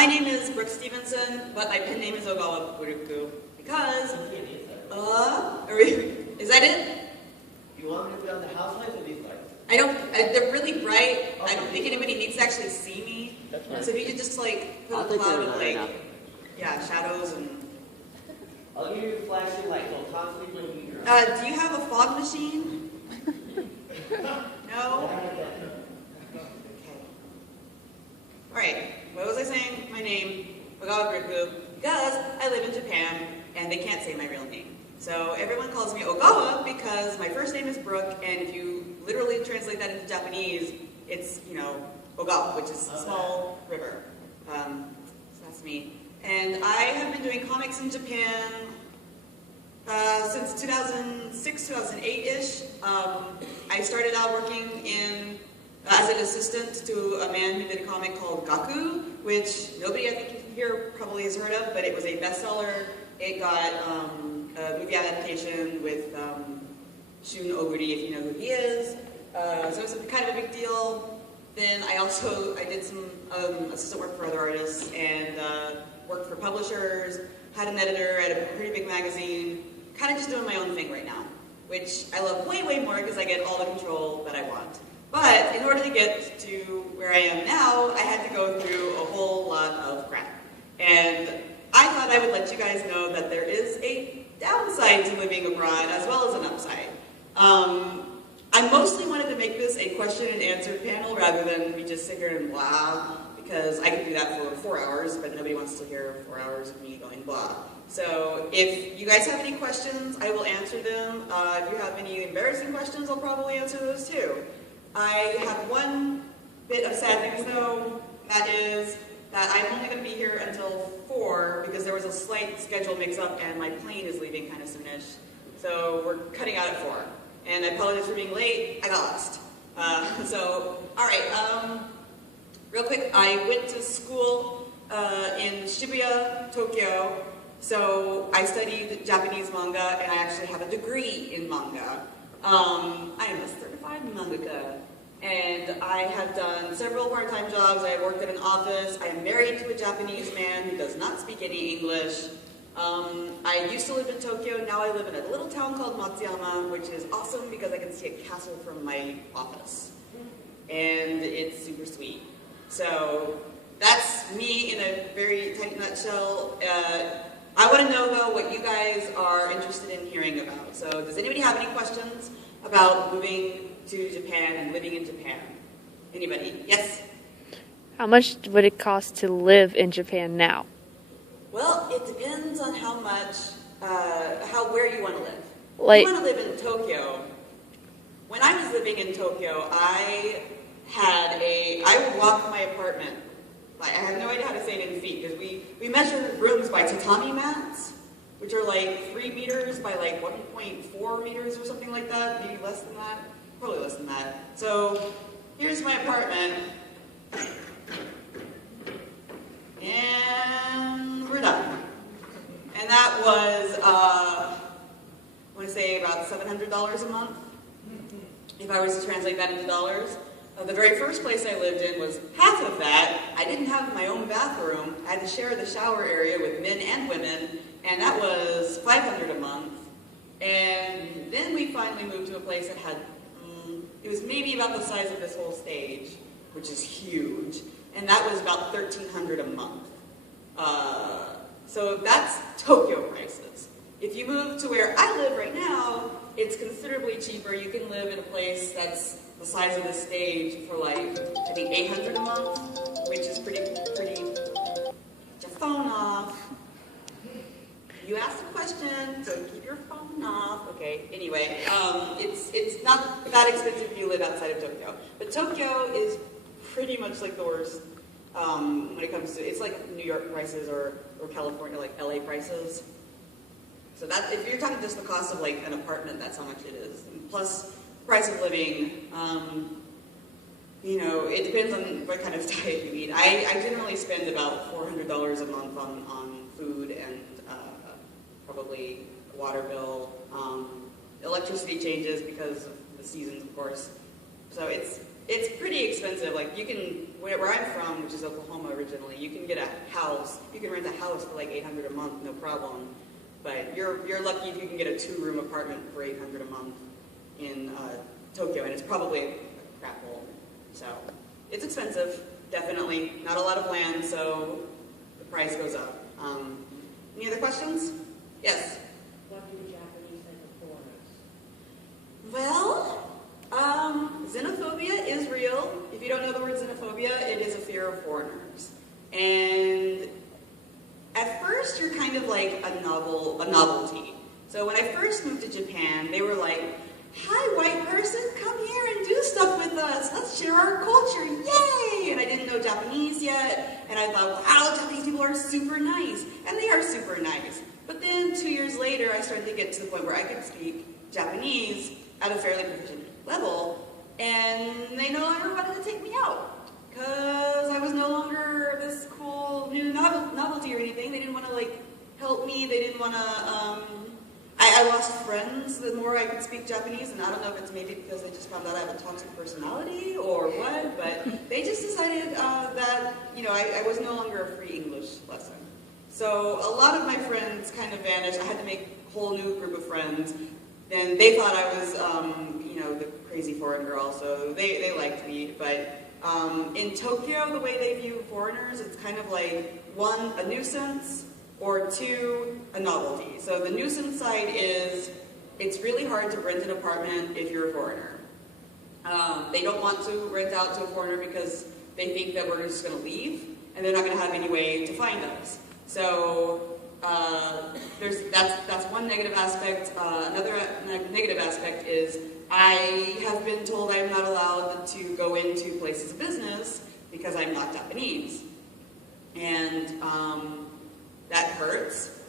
My name is Brooke Stevenson, but my pen name is Ogawa Buruku because, is that it? You want me to be on the house lights or these lights? They're really bright. I don't think anybody needs to actually see me. That's fine. So if you could just like put a cloud of like, shadows and... I'll give you a flashing light, so I'll constantly blinking around. do you have a fog machine? No? Okay. Alright, what was I saying? My name, Ogawa Buruku, because I live in Japan and they can't say my real name. So everyone calls me Ogawa because my first name is Brooke, and if you literally translate that into Japanese, it's, Ogawa, which is a small river. So that's me. And I have been doing comics in Japan since 2006, 2008-ish. I started out working as an assistant to a man who did a comic called Gaku, which nobody I think here probably has heard of, but it was a bestseller. It got a movie adaptation with Shun Oguri, if you know who he is. So it was kind of a big deal. Then I did some assistant work for other artists and worked for publishers, had an editor at a pretty big magazine, kind of just doing my own thing right now, which I love way, way more because I get all the control that I want. But in order to get to where I am now, I had to go through a whole lot of crap. And I thought I would let you guys know that there is a downside to living abroad as well as an upside. I mostly wanted to make this a question and answer panel rather than me just sit here and blah, because I could do that for 4 hours, but nobody wants to hear 4 hours of me going blah. So if you guys have any questions, I will answer them. If you have any embarrassing questions, I'll probably answer those too. I have one bit of sad news though, that is that I'm only going to be here until 4 because there was a slight schedule mix-up and my plane is leaving kind of soonish. So we're cutting out at 4. And I apologize for being late, I got lost. Alright, real quick, I went to school in Shibuya, Tokyo. So I studied Japanese manga and I actually have a degree in manga. I am a certified mangaka. And I have done several part-time jobs. I have worked at an office. I am married to a Japanese man who does not speak any English. I used to live in Tokyo. Now I live in a little town called Matsuyama, which is awesome because I can see a castle from my office. And it's super sweet. So that's me in a very tight nutshell. I want to know, though, what you guys are interested in hearing about. So does anybody have any questions about moving to Japan and living in Japan? Anybody? Yes? How much would it cost to live in Japan now? Well, it depends on how much, where you want to live. Like, if you want to live in Tokyo, when I was living in Tokyo, I would walk my apartment. Like, I have no idea how to say it in feet, because we measure rooms by tatami mats, which are like 3 meters by like 1.4 meters or something like that, maybe less than that, probably less than that. So here's my apartment, and we're done. And that was, I want to say about $700 a month, if I was to translate that into dollars. The very first place I lived in was half of that. I didn't have my own bathroom. I had to share the shower area with men and women, and that was $500 a month. And then we finally moved to a place that had, it was maybe about the size of this whole stage, which is huge, and that was about $1,300 a month. So that's Tokyo prices. If you move to where I live right now, it's considerably cheaper. You can live in a place that's the size of the stage for like, I think $800 a month, which is pretty, get your phone off. You asked a question, so keep your phone off. Okay, anyway, it's not that expensive if you live outside of Tokyo. But Tokyo is pretty much like the worst when it comes to, it's like New York prices or California, like LA prices. So that, if you're talking just the cost of like an apartment, that's how much it is. And plus, price of living, it depends on what kind of diet you eat. I generally spend about $400 a month on food and probably a water bill. Electricity changes because of the seasons, of course. So it's it's pretty expensive. Like you can, where I'm from, which is Oklahoma originally, you can get a house, you can rent a house for like $800 a month, no problem. But you're lucky if you can get a 2-room apartment for $800 a month in Tokyo, and it's probably a crap hole. So it's expensive, definitely. Not a lot of land, so the price goes up. Any other questions? Yes? What do the Japanese think of foreigners? Well, xenophobia is real. If you don't know the word xenophobia, it is a fear of foreigners. And at first, you're kind of like a novelty. So when I first moved to Japan, they were like, "Hi, white person, come here and do stuff with us. Let's share our culture, yay!" And I didn't know Japanese yet, and I thought, wow, Japanese people are super nice. And they are super nice. But then 2 years later, I started to get to the point where I could speak Japanese at a fairly proficient level, and they no longer wanted to take me out because I was no longer this cool new novelty or anything. They didn't want to like help me. They didn't want to. I lost friends the more I could speak Japanese, and I don't know if it's maybe because they just found out I have a toxic personality or what, but they just decided that I was no longer a free English lesson. So a lot of my friends kind of vanished. I had to make a whole new group of friends. And they thought I was, the crazy foreign girl, so they liked me. But in Tokyo, the way they view foreigners, it's kind of like, 1, a nuisance, or 2, a novelty. So the nuisance side is, it's really hard to rent an apartment if you're a foreigner. They don't want to rent out to a foreigner because they think that we're just going to leave, and they're not going to have any way to find us. So that's one negative aspect. Another negative aspect is I have been told I'm not allowed to go into places of business because I'm not Japanese. And that hurts.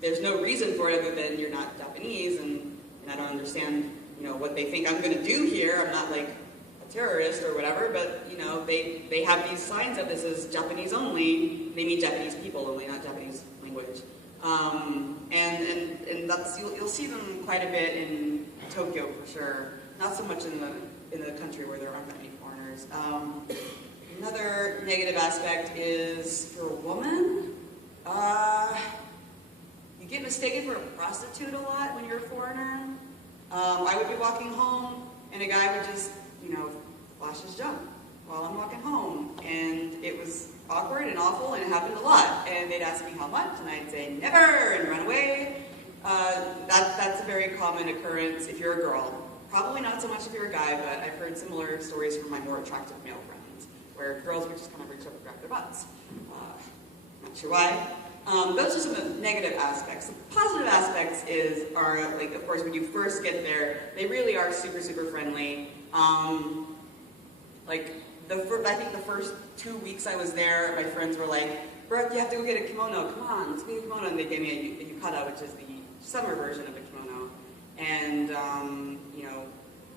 There's no reason for it other than you're not Japanese, and I don't understand, what they think I'm going to do here. I'm not like a terrorist or whatever, but they have these signs of this is Japanese only. They mean Japanese people only, not Japanese language. And that's you'll see them quite a bit in Tokyo for sure. Not so much in the country where there aren't that many foreigners. Another negative aspect is for a woman, you get mistaken for a prostitute a lot when you're a foreigner. I would be walking home and a guy would just, flash his junk while I'm walking home. And it was awkward and awful, and it happened a lot. And they'd ask me how much, and I'd say never, and run away. That's a very common occurrence if you're a girl. Probably not so much if you're a guy, but I've heard similar stories from my more attractive male friends, where girls would just kind of reach up and grab their butts. Not sure why. Those are some of the negative aspects. The positive aspects are like, of course, when you first get there, they really are super, super friendly. I think the first 2 weeks I was there, my friends were like, "Brooke, you have to go get a kimono. Come on, let's get a kimono." And they gave me a yukata, which is the summer version of a kimono. And,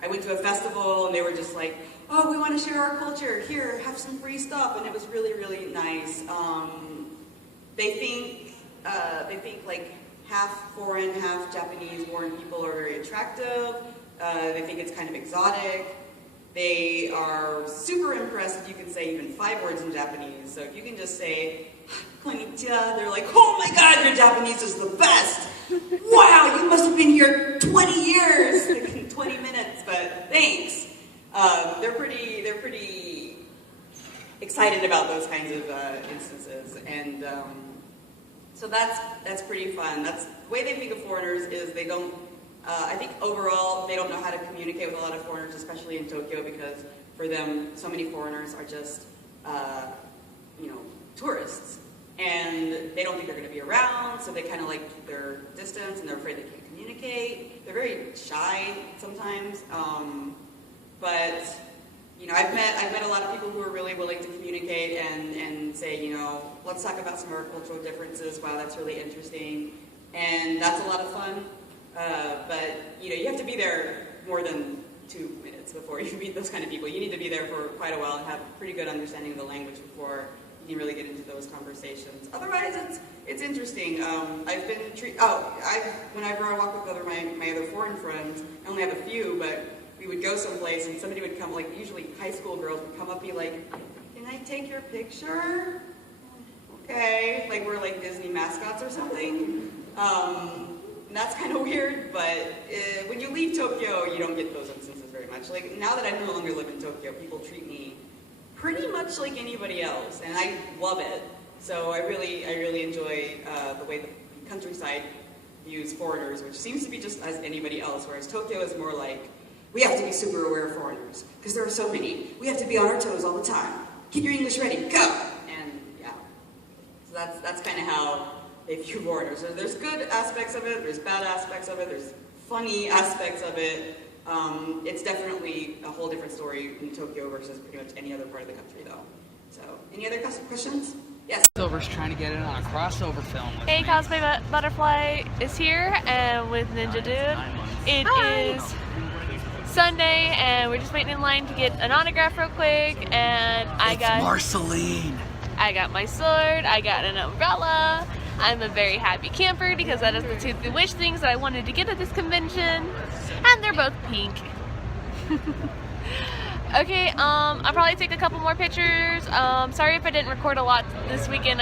I went to a festival, and they were just like, "Oh, we want to share our culture. Here, have some free stuff." And it was really, really nice. They think like half foreign, half Japanese born people are very attractive. They think it's kind of exotic. They are super impressed if you can say even 5 words in Japanese. So if you can just say, "Konnichiwa," they're like, "Oh my God, your Japanese is the best! Wow, you must have been here 20 years, like in 20 minutes, but thanks." They're pretty excited about those kinds of instances, and so that's pretty fun. That's the way they think of foreigners is they don't. I think overall they don't know how to communicate with a lot of foreigners, especially in Tokyo, because for them so many foreigners are just tourists, and they don't think they're going to be around, so they kind of like keep their distance, and they're afraid they can't communicate. They're very shy sometimes, but I've met a lot of people who are really willing to communicate and say, let's talk about some of our cultural differences. Wow, that's really interesting, and that's a lot of fun. But you have to be there more than 2 minutes before you meet those kind of people. You need to be there for quite a while and have a pretty good understanding of the language before you can really get into those conversations. Otherwise, it's interesting. I've been whenever I walk with my other foreign friends, I only have a few, but we would go someplace and somebody would come, like usually high school girls would come up and be like, "Can I take your picture?" Okay, like we're like Disney mascots or something. And that's kind of weird, but when you leave Tokyo, you don't get those instances very much. Like now that I no longer live in Tokyo, people treat me pretty much like anybody else, and I love it. So I really enjoy the way the countryside views foreigners, which seems to be just as anybody else, whereas Tokyo is more like, we have to be super aware of foreigners, because there are so many. We have to be on our toes all the time. Get your English ready, go! And yeah, so that's kind of how they view foreigners. So there's good aspects of it, there's bad aspects of it, there's funny aspects of it. It's definitely a whole different story in Tokyo versus pretty much any other part of the country though. So, any other questions? Yes. Silver's trying to get in on a crossover film with Hey, me. Cosplay-Butterfly is here and with Ninja Dude. It is Sunday and we're just waiting in line to get an autograph real quick, and I got my sword, I got an umbrella. I'm a very happy camper because that is the two the wish things that I wanted to get at this convention, and they're both pink. Okay, I'll probably take a couple more pictures. Sorry if I didn't record a lot this weekend.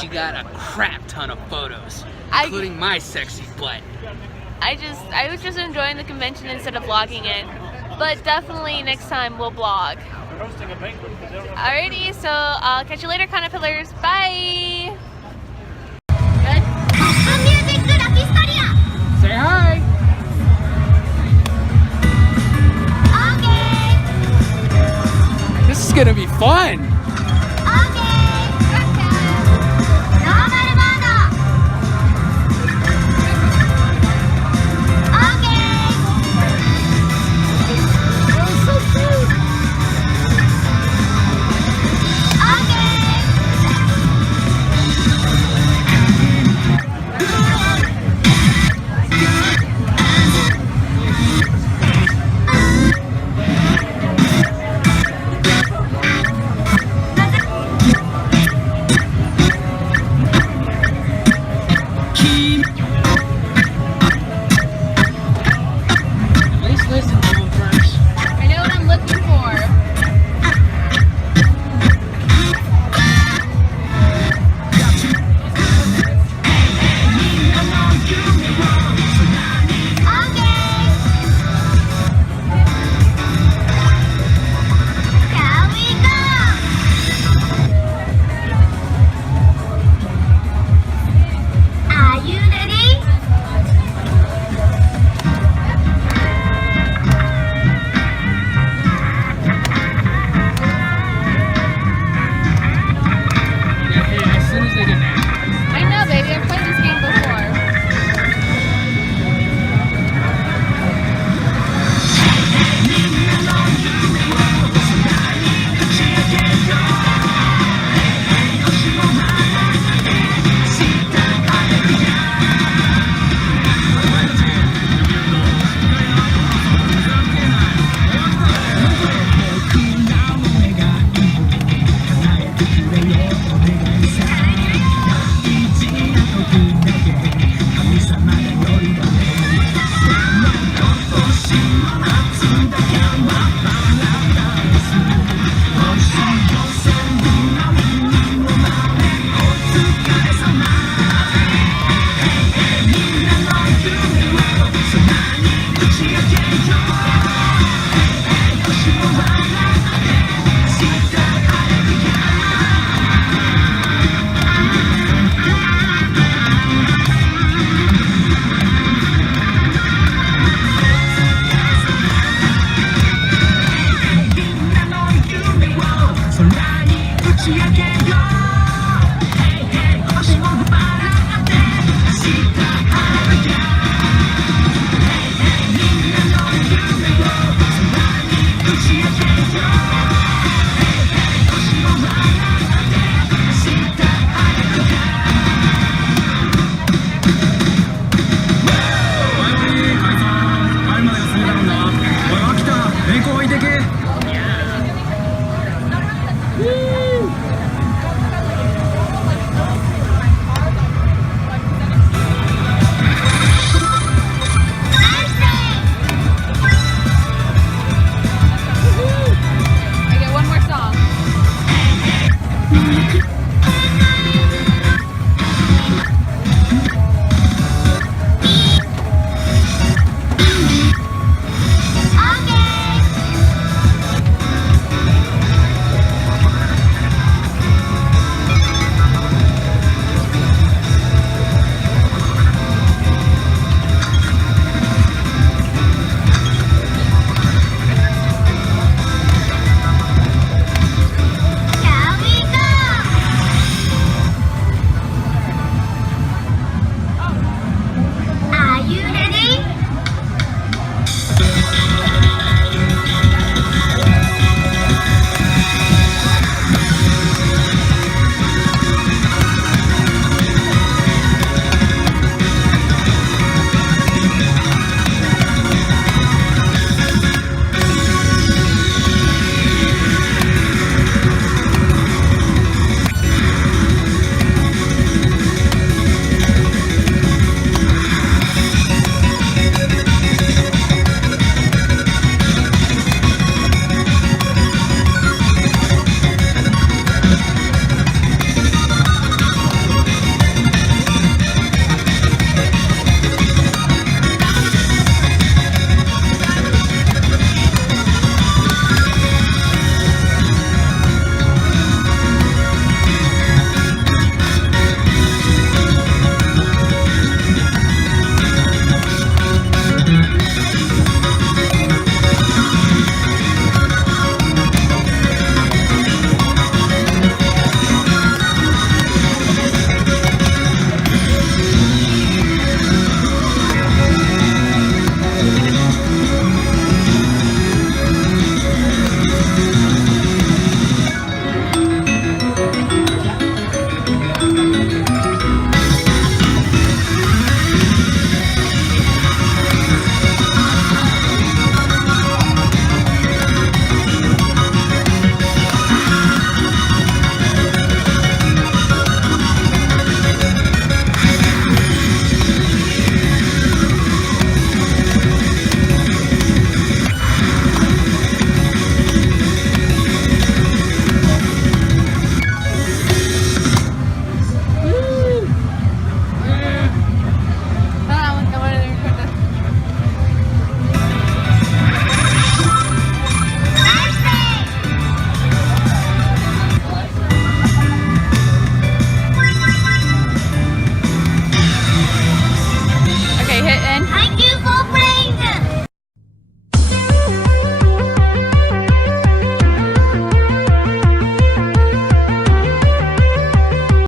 She got a crap ton of photos, including my sexy butt. I was just enjoying the convention instead of vlogging it, but definitely next time we'll vlog. Alrighty, so I'll catch you later, Caterpillars. Bye! Say hi! This is gonna be fun! Yeah.